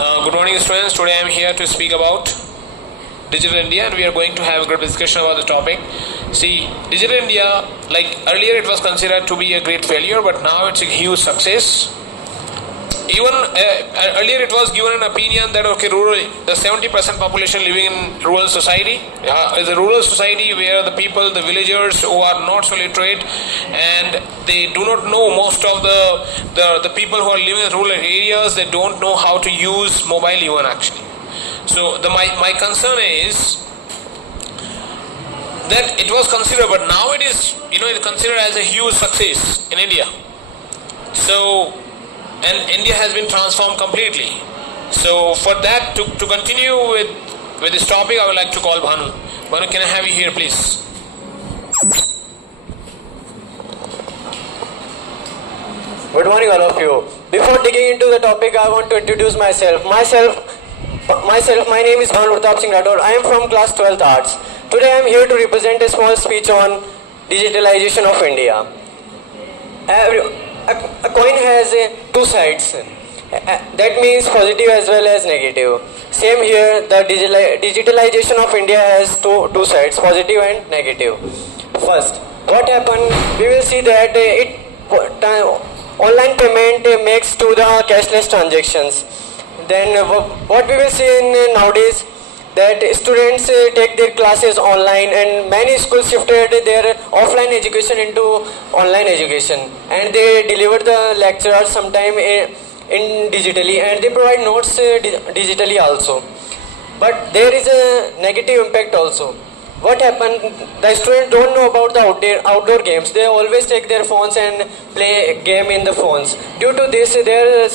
Good morning, students. Today I am here to speak about Digital India, and we are going to have a good discussion about the topic. See, Digital India, like earlier it was considered to be a great failure, but now it's a huge success. Even earlier it was given an opinion that okay, the 70% population living in rural society is a rural society where the people, the villagers who are not so literate and they do not know, most of the people who are living in rural areas, they don't know how to use mobile even actually. So my concern is that it was considered, but now it is it's considered as a huge success in India. So. And India has been transformed completely. So for that, to continue with this topic, I would like to call Bhanu. Bhanu, can I have you here, please? Good morning, all of you. Before digging into the topic, I want to introduce myself. My name is Bhanu Pratap Singh Rathod. I am from class 12th Arts. Today I am here to represent a small speech on digitalization of India. A coin has two sides. That means positive as well as negative. Same here, the digitalization of India has two sides, positive and negative. First, what happened? We will see that online payment makes to the cashless transactions. Then what we will see in nowadays, that students take their classes online, and many schools shifted their offline education into online education, and they deliver the lecturers sometime in digitally, and they provide notes digitally also. But there is a negative impact also. What happened? The students don't know about the outdoor games. They always take their phones and play game in the phones. Due to this, there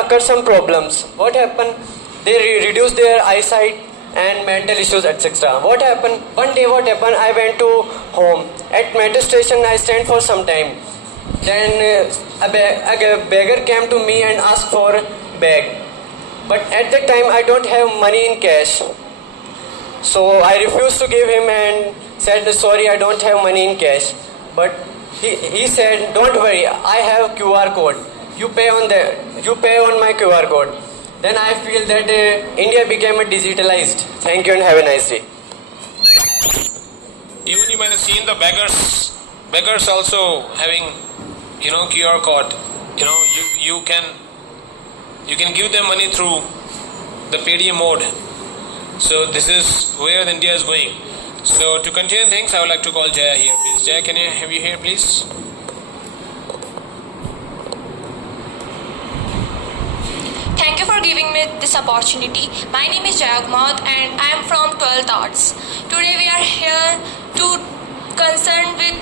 occur some problems. What happened? They reduce their eyesight and mental issues, etc. What happened? One day what happened? I went to home. At metro station I stand for some time. Then a beggar came to me and asked for bag. But at that time I don't have money in cash. So I refused to give him and said, sorry, I don't have money in cash. But he said, don't worry, I have QR code. You pay on my QR code. Then I feel that India became digitalized. Thank you and have a nice day. Even you might have seen the beggars also having, QR code. You can give them money through the Paytm mode. So this is where India is going. So to continue things, I would like to call Jaya here, please. Jaya, can I have you here, please? Thank you for giving me this opportunity. My name is Jaya Ahmad and I am from 12th Arts. Today we are here to concerned with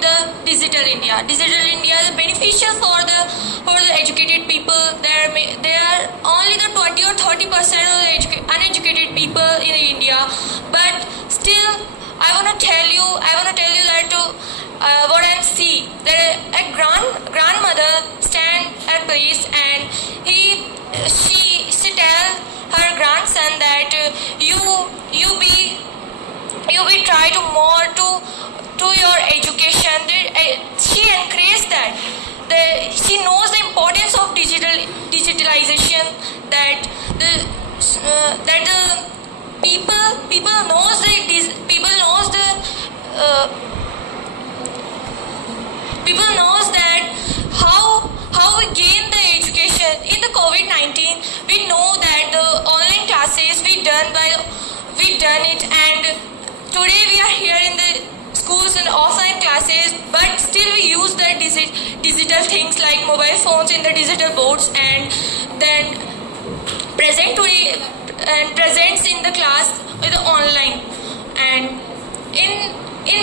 the Digital India. Digital India is beneficial for the educated people. There are only the 20 or 30% of the uneducated people in India. But still, I want to tell you that what I see, that a grandmother stand at place and she tell her grandson that you be try to more to your education. She encouraged that. She knows the importance of digitalization, that the people knows that how we gain the education. In the COVID-19, we know that the online classes we done it, and today we are here in the schools and offline classes, but still we use the digital things like mobile phones in the digital boards, and then presents in the class with the online. And in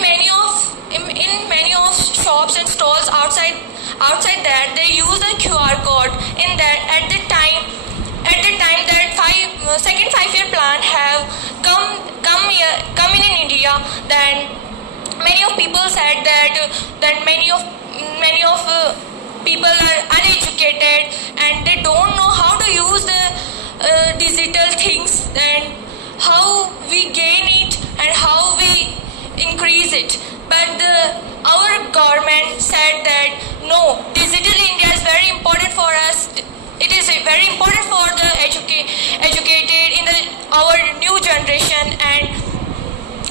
many of shops and stalls outside that, they use the QR code. In that, at the time that second 5-year plan have come in India, then many of people said that many of people are uneducated and they don't know how to use the digital things, and how we gain it and how we increase it. But our government said that no, digital India is very important for us. It is very important for the educated in our new generation. And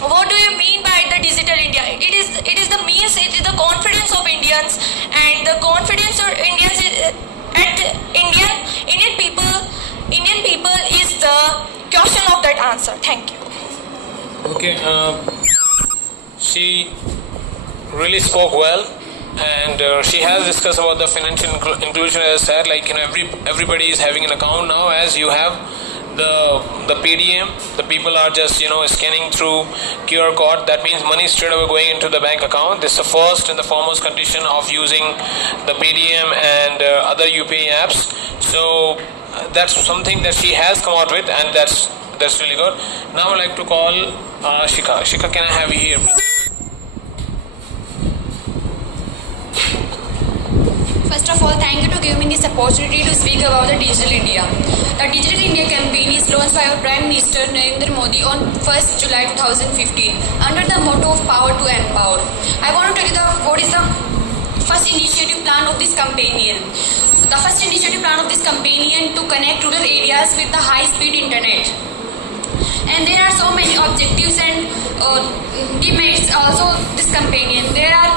what do you mean by the digital India? It is the means, it is the confidence of Indians, and the confidence of Indians at Indian people is the question of that answer. Thank you. Okay, she really spoke well, and she has discussed about the financial inclusion. As I said, like, everybody is having an account now. As you have the PDM, the people are just scanning through QR code. That means money straight away going into the bank account. This is the first and the foremost condition of using the PDM and other UPI apps. So that's something that she has come out with, and that's really good. Now I'd like to call Shikha. Shikha, can I have you here, please? First of all, thank you to give me this opportunity to speak about the Digital India. The Digital India campaign is launched by our Prime Minister Narendra Modi on 1st July 2015 under the motto of Power to Empower. I want to tell you what is the first initiative plan of this campaign. The first initiative plan of this campaign to connect rural areas with the high-speed internet. And there are so many objectives and demerits also this campaign. There are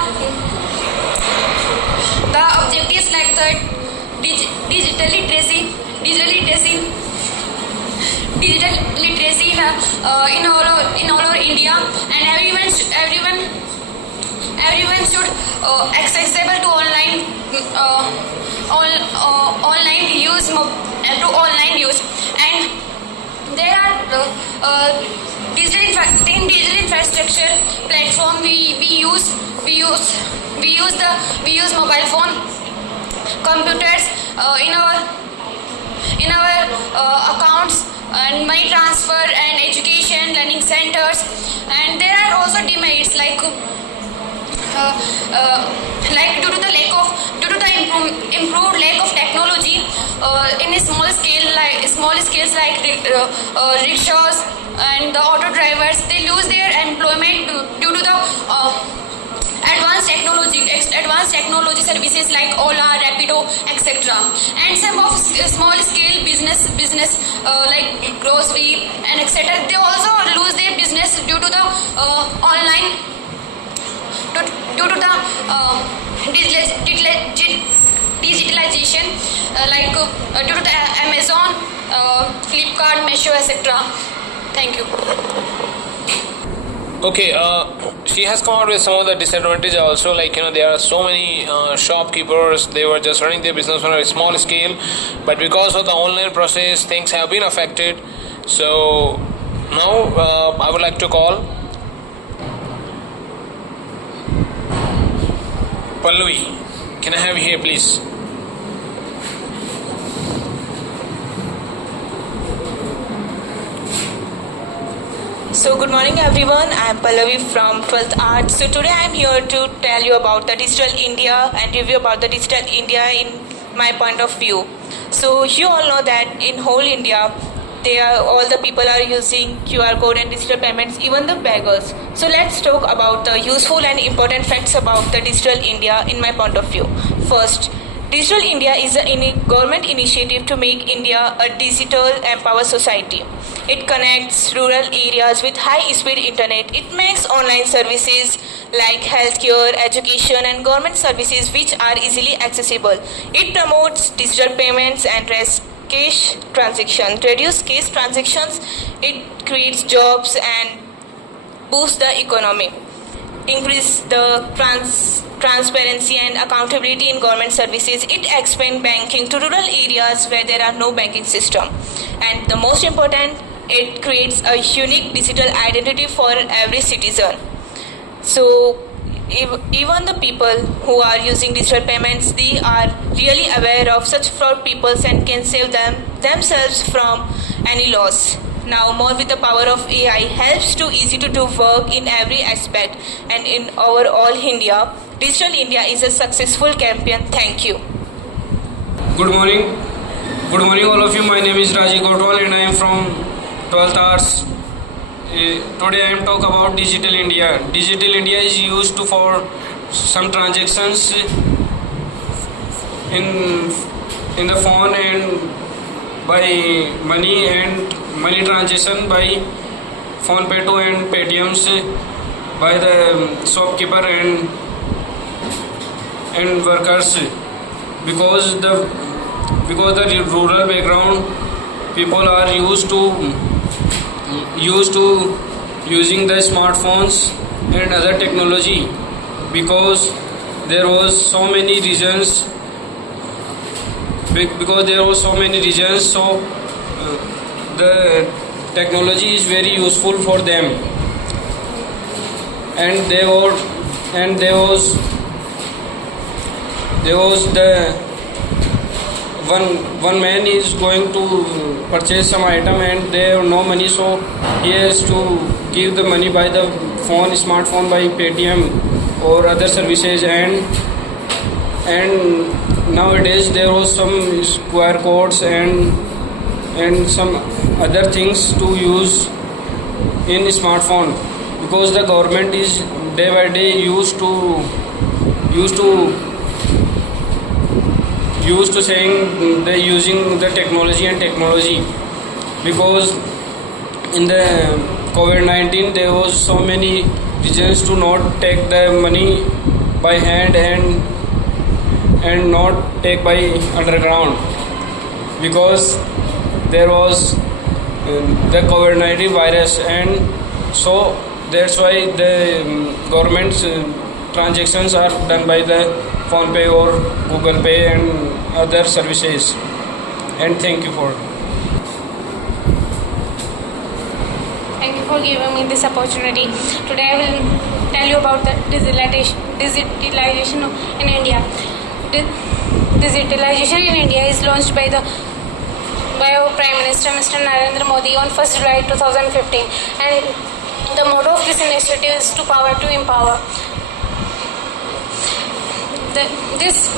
the objectives like the digital literacy in all over India, and everyone should accessible to online use. And there are digital infrastructure platform we use mobile phone, computers in our accounts, and money transfer and education learning centers. And there are also demerits like due to the improved lack of technology in a small scales like rickshaws and the auto drivers, they lose their employment due to the advanced technology services like Ola, Rapido, etc. And some of small scale business like grocery and etc. They also lose their business due to the digitalization, due to the Amazon, Flipkart, Meesho, etc. Thank you. Okay, she has come out with some of the disadvantages also, like there are so many shopkeepers, they were just running their business on a small scale, but because of the online process things have been affected. So now I would like to call Pallavi. Can I have you here, please? So good morning everyone, I am Pallavi from 12th Art. So today I am here to tell you about the Digital India and review about the Digital India in my point of view. So you all know that in whole India, all the people are using QR code and digital payments, even the beggars. So let's talk about the useful and important facts about the Digital India in my point of view. First, Digital India is a government initiative to make India a digital empowered society. It connects rural areas with high-speed internet. It makes online services like healthcare, education and government services which are easily accessible. It promotes digital payments and cash transactions. Reduce cash transactions. It creates jobs and boosts the economy. Increase the transparency and accountability in government services. It expands banking to rural areas where there are no banking system. And the most important, it creates a unique digital identity for every citizen. So even the people who are using digital payments, they are really aware of such fraud people and can save themselves from any loss. Now more with the power of AI helps to easy to do work in every aspect, and in our all India, Digital India is a successful campaign. Thank you. Good morning all of you. My name is Raji Gotwal and I am from 12th Arts. Today I am talk about Digital India. Digital India is used for some transactions in the phone, and by money and money transaction by phone pay to and paytms by the shopkeeper and workers, because the rural background people are used to using the smartphones and other technology, because there was so many reasons, so the technology is very useful for them, and there was the one man is going to purchase some item and they have no money, so he has to give the money by the smartphone by Paytm or other services, and nowadays there was some QR codes and some other things to use in smartphone, because the government is day by day used to saying they using the technology, because in the COVID-19 there was so many reasons to not take the money by hand and not take by underground, because there was the COVID-19 virus, and so that's why the government's transactions are done by the phone pay or Google Pay and other services. And thank you for giving me this opportunity. Today I will tell you about the digitalization in India. Digitalization in India is launched by our Prime Minister Mr. Narendra Modi on 1st July 2015, and the motto of this initiative is to power to empower. This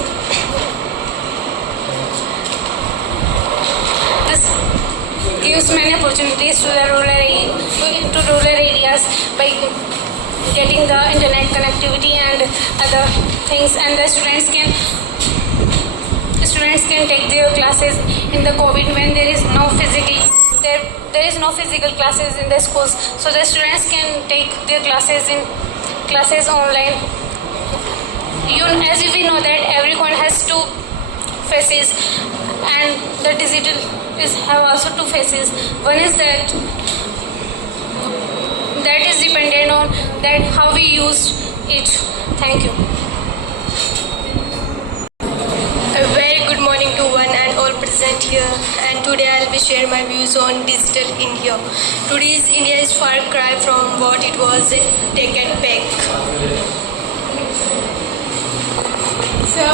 gives many opportunities to the rural areas by getting the internet connectivity and other things, and the students can take their classes in the COVID when there is no physical classes in the schools, so the students can take their classes online. As we know that everyone has two faces, and the digital have also two faces. One is that is dependent on that how we use it. Thank you. A very good morning to one and all present here, and today I'll be sharing my views on digital India. Today's India is far cry from what it was a decade back. So